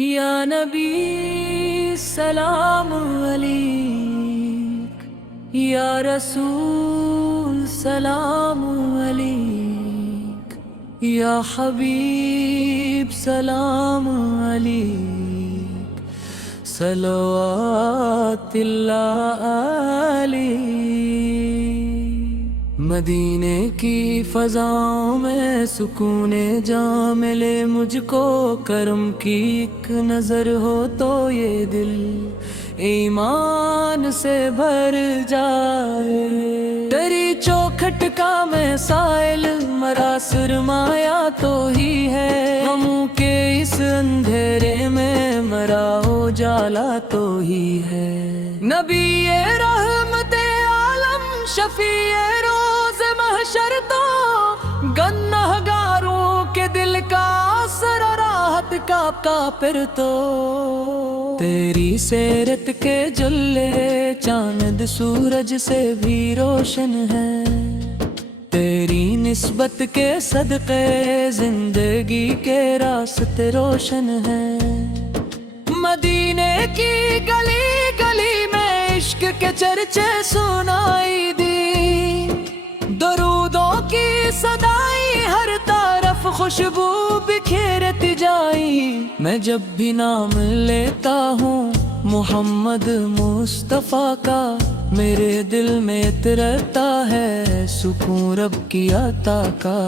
یا نبی سلام علیک، یا رسول سلام علیک، یا حبیب سلام علیک، صلوات اللہ علیک۔ مدینے کی فضاؤں میں سکون جاں ملے مجھ کو، کرم کی ایک نظر ہو تو یہ دل ایمان سے بھر جائے۔ تیری چوکھٹ کا میں سائل، مرا سرمایا تو ہی ہے، غموں کے اس اندھیرے میں مرا اجالا تو ہی ہے۔ نبی رحمت عالم، شفیع روز محشر تو، گنہگاروں کے دل کا آسرا، راحت کا پھر تو۔ تیری سیرت کے جلے چاند سورج سے بھی روشن ہے، تیری نسبت کے صدقے زندگی کے راستے روشن ہیں۔ مدینے کی گلی گلی میں عشق کے چرچے سنائی دی، درودوں کی صدائی ہر طرف خوشبو بکھیرتی جائی۔ میں جب بھی نام لیتا ہوں محمد مصطفیٰ کا، میرے دل میں اترتا ہے سکون رب کی عطا کا۔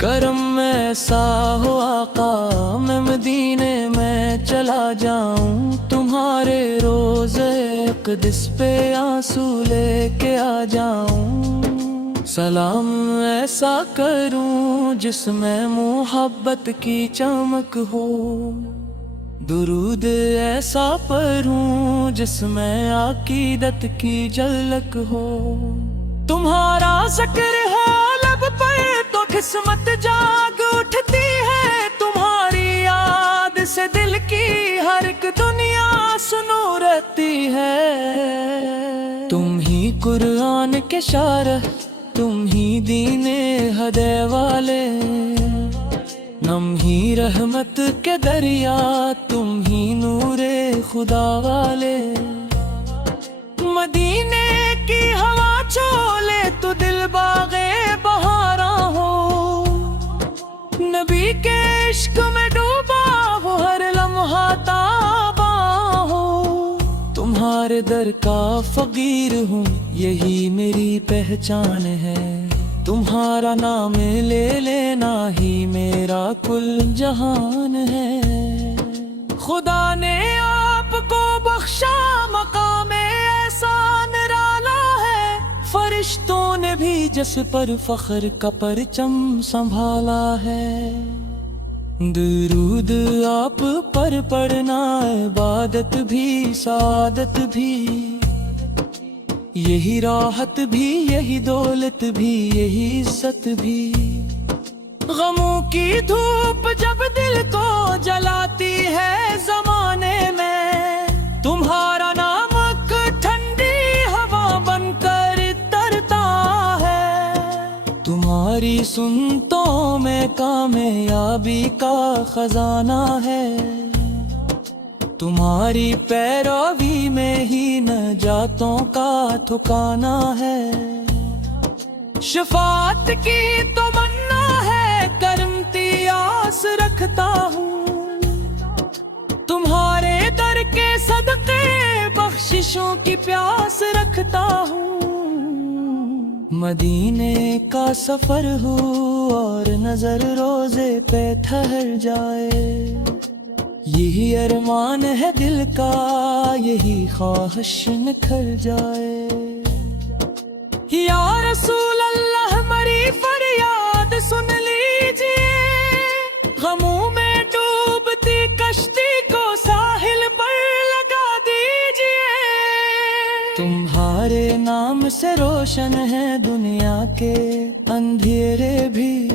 کرم ایسا ہو آقا، میں مدینے میں چلا جاؤں، تمہارے روضے اقدس پہ آنسو لے کے آ جاؤں۔ سلام ایسا کروں جس میں محبت کی چمک ہو، درود ایسا پڑھوں جس میں عقیدت کی جھلک ہو۔ تمہارا ذکر ہو لب پر تو قسمت جاگ اٹھتی ہے، تمہاری یاد سے دل کی ہر ایک دنیا سنو رہتی ہے۔ تم ہی قرآن کے شارح، تم ہی دین ہدے والے، نم ہی رحمت کے دریا، تم ہی نور خدا والے۔ مدینے کی ہوا چولے تو دل باغے بہاراں ہو، نبی کے عشق میں ڈوبا وہ ہر لمحہ تاباں ہو۔ تمہارے در کا فقیر ہوں، یہی میری پہچان ہے، تمہارا نام لے لینا ہی میرا کل جہان ہے۔ خدا نے آپ کو بخشا مقام ایسا نرالا ہے، فرشتوں نے بھی جس پر فخر کا پرچم سنبھالا ہے۔ درود آپ پر پڑھنا عبادت بھی سعادت بھی، یہی راحت بھی یہی دولت بھی یہی عزت بھی۔ غموں کی دھوپ جب دل کو جلاتی ہے زمانے میں، تمہارا نام ٹھنڈی ہوا بن کر ترتا ہے۔ تمہاری سنتوں میں کامیابی کا خزانہ ہے، تمہاری پیروی میں ہی نجاتوں کا ٹھکانہ ہے۔ شفاعت کی تمنا ہے، کرمتی آس رکھتا ہوں، تمہارے در کے صدقے بخششوں کی پیاس رکھتا ہوں۔ مدینے کا سفر ہو اور نظر روزے پہ ٹھہر جائے، یہی ارمان ہے دل کا، یہی خواہش نکھر جائے۔ یا رسول اللہ ہماری فریاد سن لیجئے، غموں میں ڈوبتی کشتی کو ساحل پر لگا دیجئے۔ تمہارے نام سے روشن ہے دنیا کے اندھیرے بھی،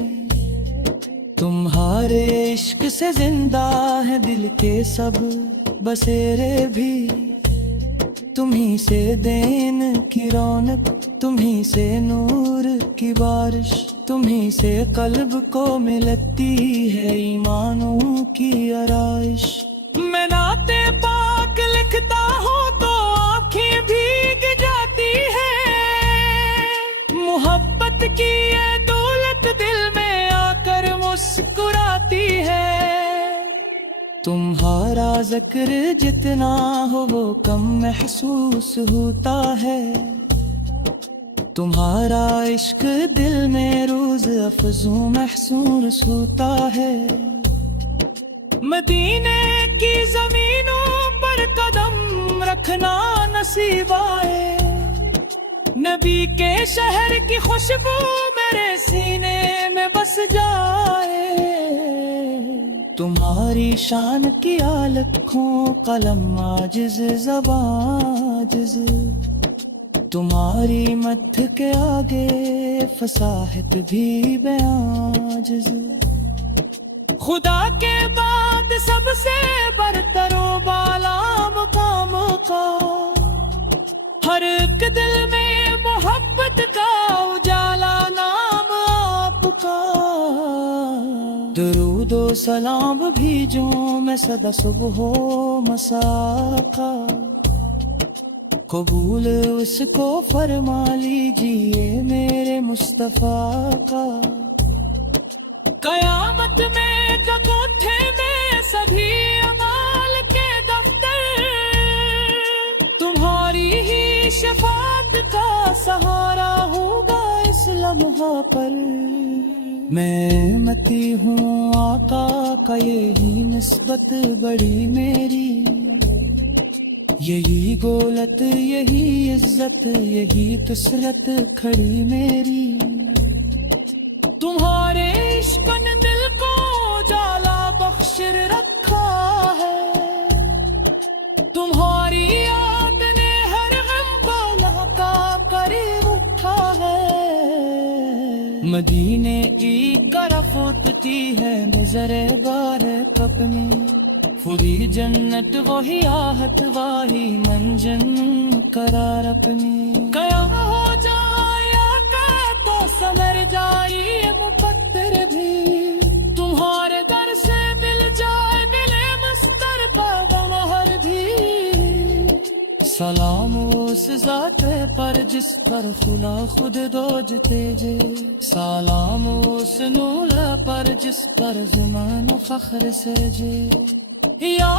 تمہارے عشق سے زندہ ہے دل کے سب بسیرے بھی۔ تمہیں سے دین کی رونق، تمہیں سے نور کی بارش، تمہیں سے قلب کو ملتی ہے ایمانوں کی آرائش۔ تمہارا ذکر جتنا ہو وہ کم محسوس ہوتا ہے، تمہارا عشق دل میں روز افزوں محسوس ہوتا ہے۔ مدینے کی زمینوں پر قدم رکھنا نصیب آئے، نبی کے شہر کی خوشبو میرے سینے میں بس جائے۔ تمہاری شان کی لکھوں قلم عاجز زبان عاجز، تمہاری مدح کے آگے فصاحت بھی بیان عاجز۔ خدا کے بعد سب سے برتر و بالا مقام کا، ہر ایک دل میں محبت کا اجالا نام آپ کا۔ درود و سلام بھیجوں میں سدا صبح و مساء کا، قبول اس کو فرما لیجیے میرے مصطفیٰ کا۔ قیامت میں کوٹھے میں سبھی اعمال کے دفتر، تمہاری ہی شفاعت کا سہارا ہوگا اس لمحہ پر۔ میں متی ہوں آقا کا یہی نسبت بڑی میری، یہی گولت یہی عزت یہی کثرت کھڑی میری۔ تمہارے عشق نے دل کو جالا بخش رکھا ہے، تمہاری یاد نے ہر غم کو لہکا کر اٹھا ہے۔ مدینے ایک طرف اٹھتی ہے نظر بار اپنی، پوری جنت وہی آہت واہی منجن قرار اپنی۔ قیام ہو جائے آقا تو سمر جائے مقدر بھی، تمہارے در سے مل جائے ملے مستر پا مہر بھی۔ سلام اس ذات پر جس پر خدا خود دوج تیجے، سلام اس نور پر جس پر زمان فخر سجے۔ یا